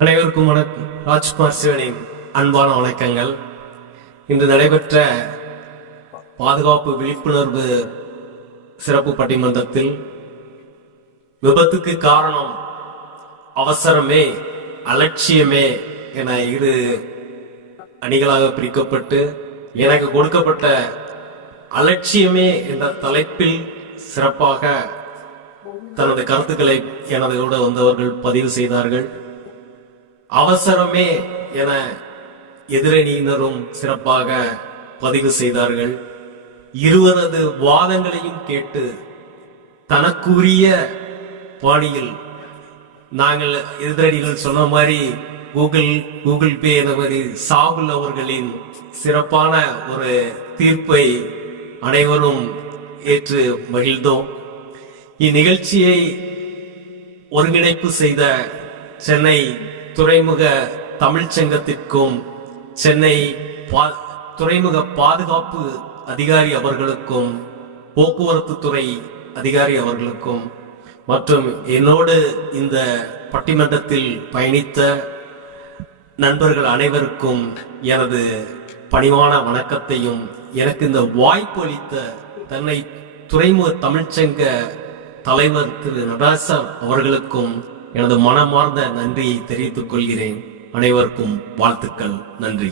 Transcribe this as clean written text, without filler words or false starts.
அனைவருக்கும் வணக்கம். ராஜ்குமார் சிவனின் அன்பான வணக்கங்கள். இன்று நடைபெற்ற பாதுகாப்பு விழிப்புணர்வு சிறப்பு பட்டிமன்றத்தில் விபத்துக்கு காரணம் அவசரமே அலட்சியமே என இரு அணிகளாக பிரிக்கப்பட்டு எனக்கு கொடுக்கப்பட்ட அலட்சியமே என்ற தலைப்பில் சிறப்பாக தனது கருத்துக்களை எனதோடு வந்தவர்கள் பதிவு செய்தார்கள். அவசரமே என எதிரணியினரும் சிறப்பாக பதிவு செய்தார்கள். இருவரது வாதங்களையும் கேட்டு தனக்குரிய பாணியில் நாங்கள் எதிரணிகள் சொன்ன மாதிரி கூகுள் பே என்ற மாதிரி சாகுல் அவர்களின் சிறப்பான ஒரு தீர்ப்பை அனைவரும் ஏற்று மகிழ்ந்தோம். இந்நிகழ்ச்சியை ஒருங்கிணைப்பு செய்த சென்னை துறைமுக தமிழ்ச்சங்கத்திற்கும் சென்னை துறைமுக பாதுகாப்பு அதிகாரி அவர்களுக்கும் போக்குவரத்து துறை அதிகாரி அவர்களுக்கும் மற்றும் என்னோடு இந்த பட்டிமன்றத்தில் பயணித்த நண்பர்கள் அனைவருக்கும் எனது பணிவான வணக்கத்தையும் எனக்கு இந்த வாய்ப்பு அளித்த தன்னை துறைமுக தமிழ்ச்சங்க தலைவர் திரு நடராசர் அவர்களுக்கும் எனது மனமார்ந்த நன்றியை தெரிவித்துக் கொள்கிறேன். அனைவருக்கும் வாழ்த்துக்கள். நன்றி.